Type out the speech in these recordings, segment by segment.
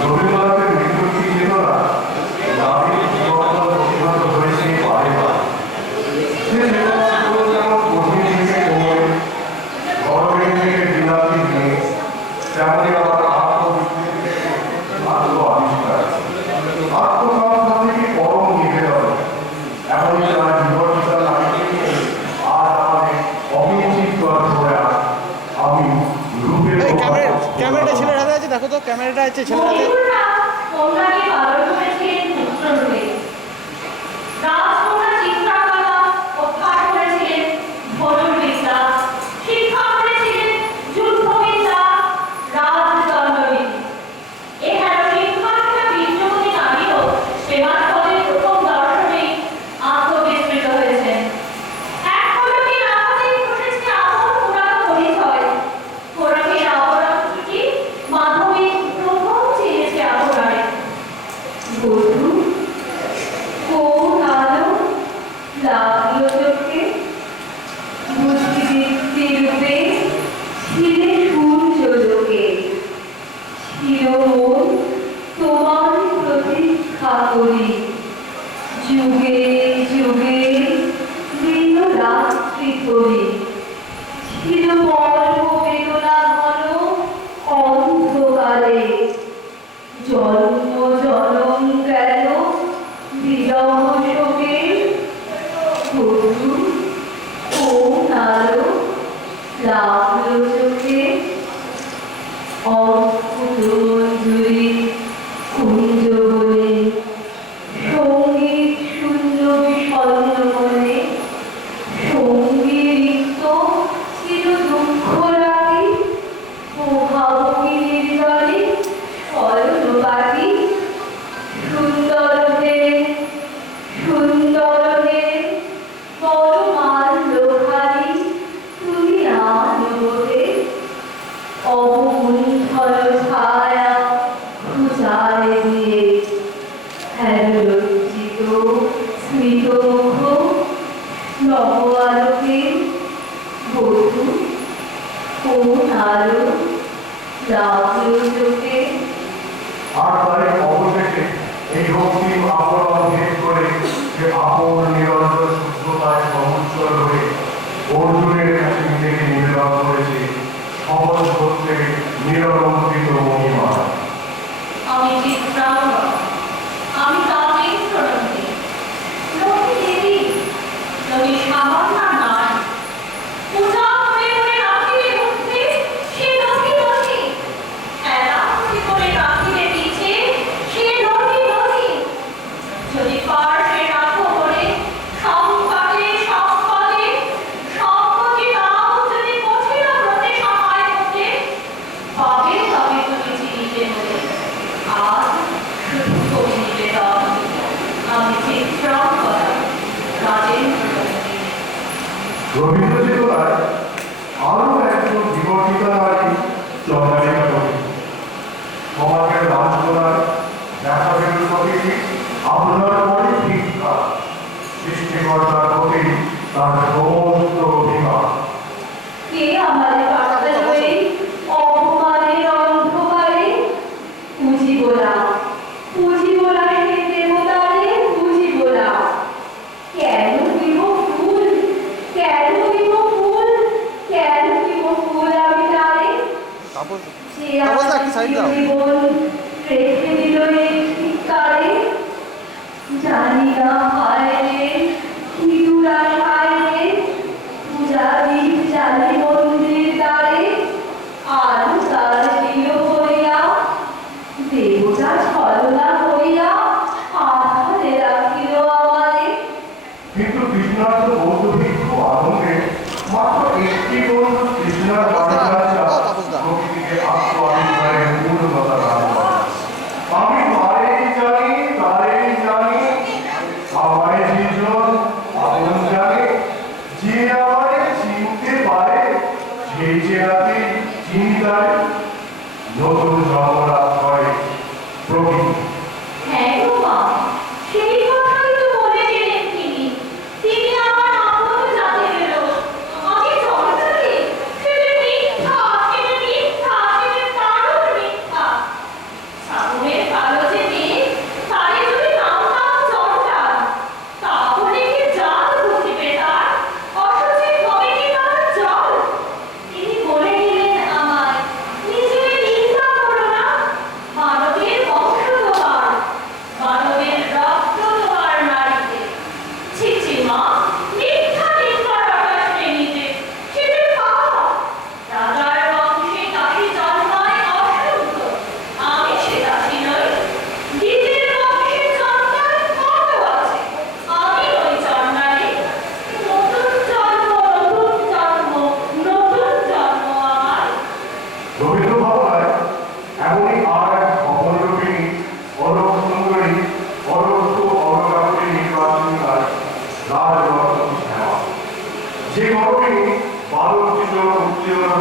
রবীন্দ্রনাথের মৃত্যুটি চেতনা দাবি প্রতিহত হয়েছে বারে বারে। সে যেমন কঠিন থেকে কোমরে গরমের থেকে বিলাতি নেই, তেমনি আবার আত্মবিশ্বাস আত্ম আবিষ্কার আত্মকামনা থেকে পরম নিবেদন। এমনই তার বিবর্তিতা লাগে আজ আমাদের অবিচ্ছিন্ন ধরে আমি রূপের ক্যামেরাটা ছেলের হাতে আছে, দেখো তো ক্যামেরাটা আছে ছেলের হাতে। যুগে যুগে দিন রাত্রি করি ছিল পর্ব বেদনা ঘন অন্ধকারে জন্ম জনম গেল বিলহ শোকে বধূ কোন আলো লাগলো চোখে অদ্ভুত মঞ্জুরি কুঞ্জ বলে সঙ্গীত শূন্য বিষণ্ণ মনে সঙ্গীত চির দুঃখ রাখি ভাবকিনীর জলে স্মরণবাদী সুন্দর হে বড় মাল্যখানি তুমি আনবতে অবগুণ্ঠল ছায়া খুঁজায় দিয়ে লজ্জিত স্মিতমুখ নব আলোকে বধূ কোন আলো লাগলো চোখে। আর তাই অবশেষে এই রক্তিম আবরণ ভেদ করে যে আপন নিরন্তর শুদ্ধতায় সমুজ্জ্বল হয়ে অর্জুনের কাছে নিজেকে নিবেদন করেছে সহজ করতে নিরলঙ্কিত মহিমা। আমি চিত্রাঙ্গ, আমি কাজেই প্রণতি নদী দেবী নদী সামান্য নয় পূজা করে করে রাখিলে উঠতে সে নদী নদী খেলা করে রাখিলে পিছে সে নদী নদী যদি পার্শ্বে রাখো করে সংকটে সংকটে সংকটে নাও যদি কঠিন ব্রতে সহায় করতে পাবে তবে তুমি চিনিতে বলে আজ শুধু তুমি নিবেদন আমি চিত্রম করা রাজেন্দ্র রবীন্দ্র চেতনায় আরো একজন বিবর্তিতা নারী চন্দ্রিকা কবি সমাজের রাজগোলায় দেখা গেল প্রকৃতি আপনার পরে ভিক্ষা সৃষ্টিকর্তার প্রতি তার সমস্ত অভিমান। কে আমাদের পাঠাতে হয়ে অপমানের অন্ধকারে পুঁজিব না সে দেবতারে পুঁজিব না। কেন দিব ফুল কেন দিব ফুল কেন দিব ফুল আমি তারে যে আমার জীবন রেখে দিল এই ধিক্কারে। জানি না হায় রে কি দুরাশায় রে পূজারী জানি মন্দির দ্বারে আর তার প্রিয় হইয়া দেবতা ছলনা হইয়া আধারে রাখিল আমারে। কিন্তু কৃষ্ণার্থ বৌদ্ধ ভিক্ষু আতঙ্কে মাত্র একটি বন্ধু কৃষ্ণার প্রকৃতিকে আত্মআবিষ্কারের মূল কথা দান করে। আমি তারেই জানি আমারে জীবন আপন জানে যে আমারে চিনতে পারে সেই যে রাতে চিন্তায় নতুন জন্মরাত হয় প্রকৃতি। হ্যাঁ গো মা, সেই কথাই তো বলে গেলেন তিনি আমার আপন জাতের লোক। আমি জনতাকে সেটা মিথ্যা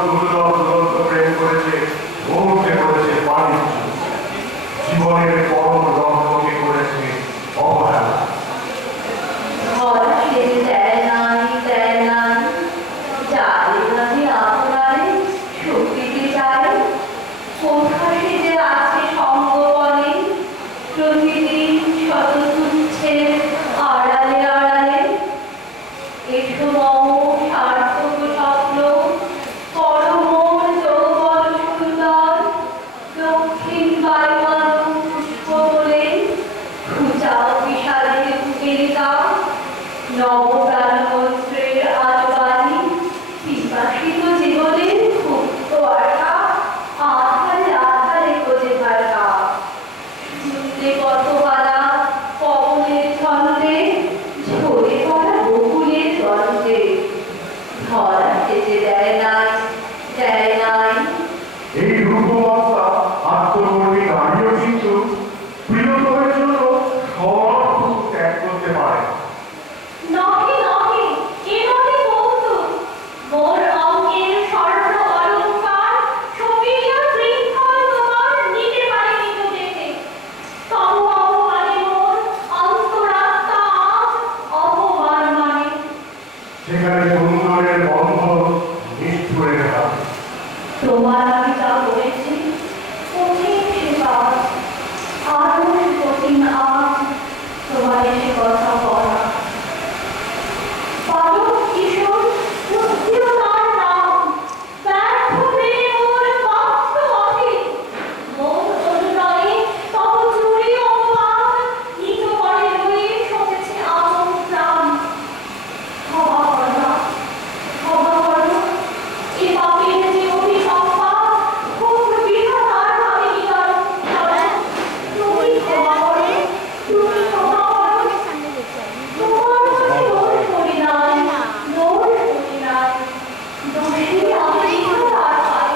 দুর্লভ দুরন্ত প্রেম করেছে, মুহূর্তে করেছে বাণিজ্য, জীবনের পরম রত্নকে করেছে অবহেলা। ধরা সেজে দেয় নাই, দেয় নাই, যারে নাহি আপনারে শক্তিতে চায়, কোথা সেজে আছে সঙ্গবনে, প্রতিদিন শত তুচ্ছের আড়ালে আড়ালে। এসো মম সার্থক স্বপ্ন, করো মোর যৌবন সুন্দর, দক্ষিণ বায়ুমান পুষ্প বলে, ঘুচাও বিশালের বুকের গান, নবপ্রাণ মন্ত্রের আজবাণী, বিকাশিত জীবনের মুক্ত আশা, আধারে আধারে খোঁজে ভাষা। যুদ্ধে পথবালা পবনের ছন্দে, ঝরে পড়া বকুলের গন্ধে, ধরা সেজে দেয় নাই, দেয় নাই। এই রূপবত্তা আত্মকর্মী নারীও কিন্তু প্রিয়তমের জন্য সব সুখ ত্যাগ করতে পারে। নহে নহে, এ নহে কৌতুক, মোর অঙ্গের স্বর্ণ অলঙ্কার, সপিয়া শৃঙ্খল তোমার নিতে পারিনি তো দেখে। তব অপমানে মোর অন্তরাত্মা আজ অপমান মানে। সেখানে সুন্দরের বন্ধন নিষ্ঠুরের হাত। তোমার আমি যা করেছি, কঠিন সে কাজ, আরো সে কঠিন আজ, তোমার সে কথা বলা। বালক কিশোর, বুদ্ধিও তার নাম, ব্যর্থ প্রেমে মোর বাধ্য অধীন, মোর অনুনয়ে তব চুরি অপমান, নিজ করে লয়ে সতেছে আপন প্রাণ। ক্ষমা করো না, ক্ষমা করো, এ পাপের যে অভিসম্পাদ, হোক বিধাতার ভাবে নিবারণ করো। তুমি ক্ষমা করো, তুমি ক্ষমা করো। তোমার কাছে দোষ করি নাই, দোষ করি নাই। দোষী আমি বিধাতার পাই।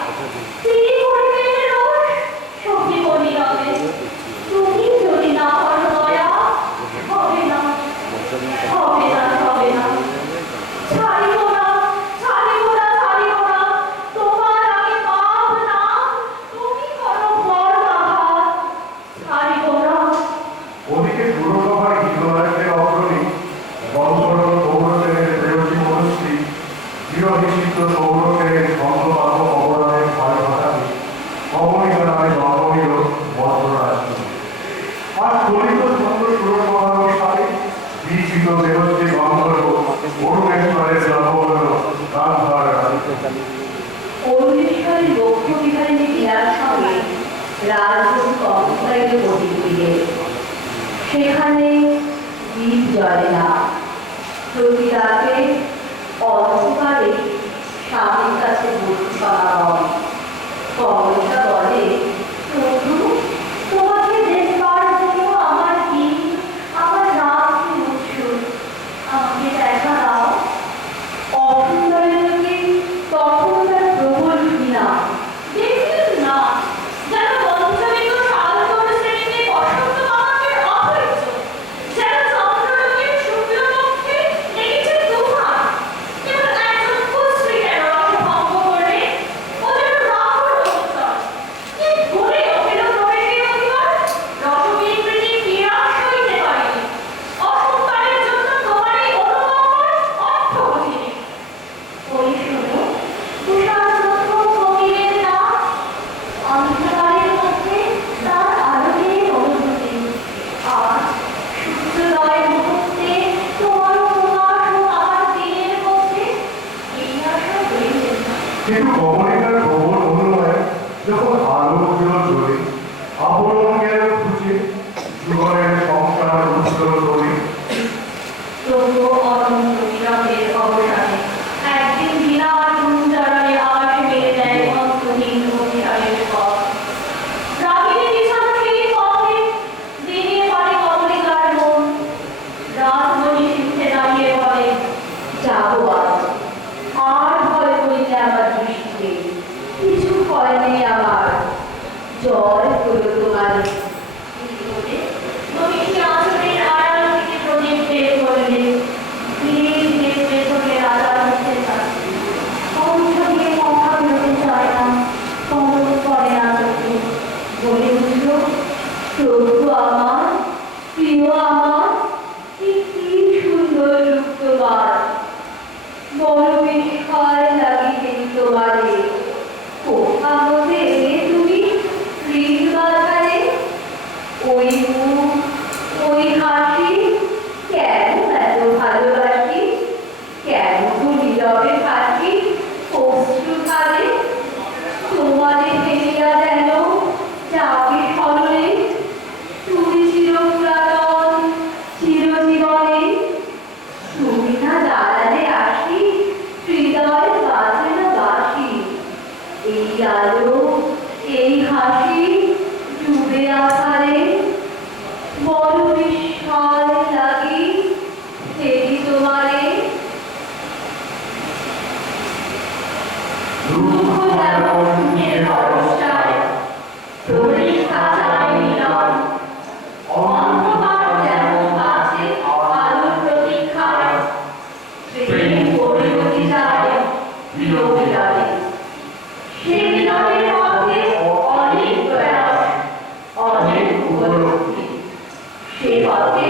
তিনি করিবেন রোষ, সখী করি রবে। তুমি যদি না করো দয়া, হবে না, হবে না, হবে না। ছাড়িব না, ছাড়িব না, ছাড়িব না। তোমার আমি পাপ না, তুমি করো বড় আঘাত। ছাড়িব না। ওদিকে দুর্গভার হিন্দুরাজ্যের অগ্রণী বংশরণ গৌরসেনের প্রেয়সী মনুষ্যী চিরবিচিত্র গৌরসেনের সঙ্গবাহ অবদানের ভয় ঘটাবে অবহিত নামে জন্ম নিল বজ্ররাজ্য। আর চলিত ছন্দ সুরসমারোহের সাথে বিচিত দেবশ্রী গন্ধর্ব অরুণেশ্বরের জন্ম হল গান্ধার রাজ্য। অরুণেশ্বরের বক্ষ বিহারিণী বিরাট সঙ্গে রাজভোগ অবস্থায় বসিয়ে, সেখানে দীপ জ্বলে না। প্রতি রাতে অন্ধকারে স্বামীর কাছে বসু সমাগম। কমলটা বলে, প্রভু, তোমাকে দেখবার জন্য আমার দিন, আমার রাত উৎসুক, আমাকে দেখা দাও। অসুন্দরের লোকে তখন তার প্রবল ঘৃণা। দেখলেন না, যেন পঞ্চমিক শালতর শ্রেণীতে বসন্ত মামাকে অধৈর্য, যেন চন্দ্রলোকের শুক্লপক্ষে লেগেছে তুফান। কেবল একজন কুশ্রী কেন রসভঙ্গ করবে? ও যেন রাহুর অনুচর। কি ঘুরে ওঠেন প্রবেশের অধিকার? রসবিকৃতি বিরাট সইতে পারেনি। অসংকারের জন্য তোমার এই অনুকম্পার অর্থ বুঝিনি। ওই শুনো, তুষার প্রথম কোকিলের ডাক, অন্ধকারের মধ্যে তার আলোকের অনুভূতি। আজ সূর্যোদয়ের মুহূর্তে তোমার প্রকাশ ও আমার দিনের মধ্যে এই আশা রইলেন না। কিন্তু কমলিকার প্রবল অনুনয়ে যখন আলো উঠল জ্বলে, আবরণ গেল খুঁজে জীবনের সংসার উজ্জ্বল করে। তবুও অনন্ত বিরহের অবসানে একদিন বিরাট গুঞ্জরণে আকাশে মেলে দেয় অন্তহীন অভিসারের পথ। রাগিনী বিছানো সেই পথে দিনে পারে কমলিকার মন। রাজমণি সিদ্ধে দাঁড়িয়ে বলে, যাবো আজ, আর ভয় করিতে আমার দৃষ্টিতে, কিছু ভয় নেই আমার, জয় হলো তোমারে। এই বলে মহিষী আঁচলের আড়াল থেকে প্রদীপ বের করলেন। ধীরে ধীরে পেছনে রাজার মুখের কাছে কণ্ঠ দিয়ে কথা আলো এই হাসি ডুবে আকারে বড় বিস্ময় লাগে সেটি তোমারে দুঃখ যেমন ঘুমের ভরসায় প্রদীপ কাঁচায় মিলন অন্ধকার যেমন কাছে আলোর প্রতীক্ষায় প্রেম পরিণতি যায় প্রিয় মিলনে সে মিলনের পথে অনেক প্রয়াস অনেক উপলব্ধি সে পথে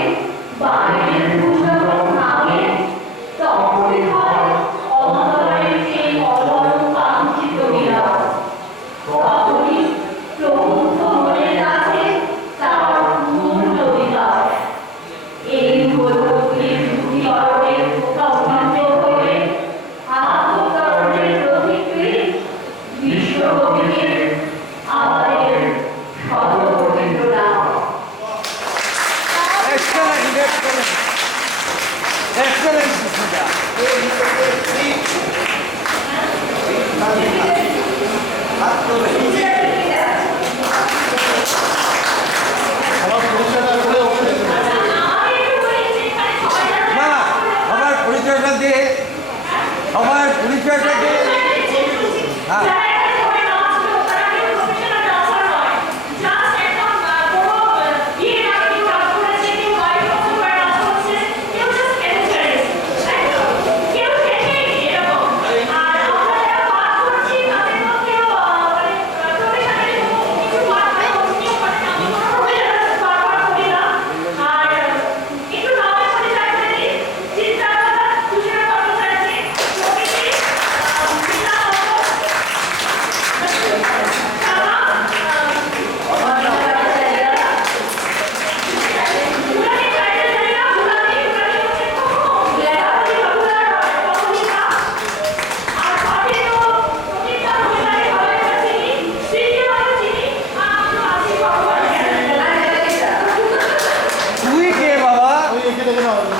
বাইরের পূর্ণতম ভাঙে তখনই হয় অন্তরের সেই অমর কাঙ্ক্ষিত মিলন তখনই প্রবুদ্ধ মনের কাছে তার পূর্ণ বিকাশ এই উপলব্ধির শুদ্ধিকরণের প্রভাবিত হয়ে আত্মকরণের প্রতিক্রিয়া বিশ্বকবিকে আমাদের শতকোটি প্রণাম। Excellent excellent excellent Susmita. না আমার পরিচয়টা দিয়ে আমার পরিচয়টা দিয়ে হ্যাঁ তুই কে বাবা?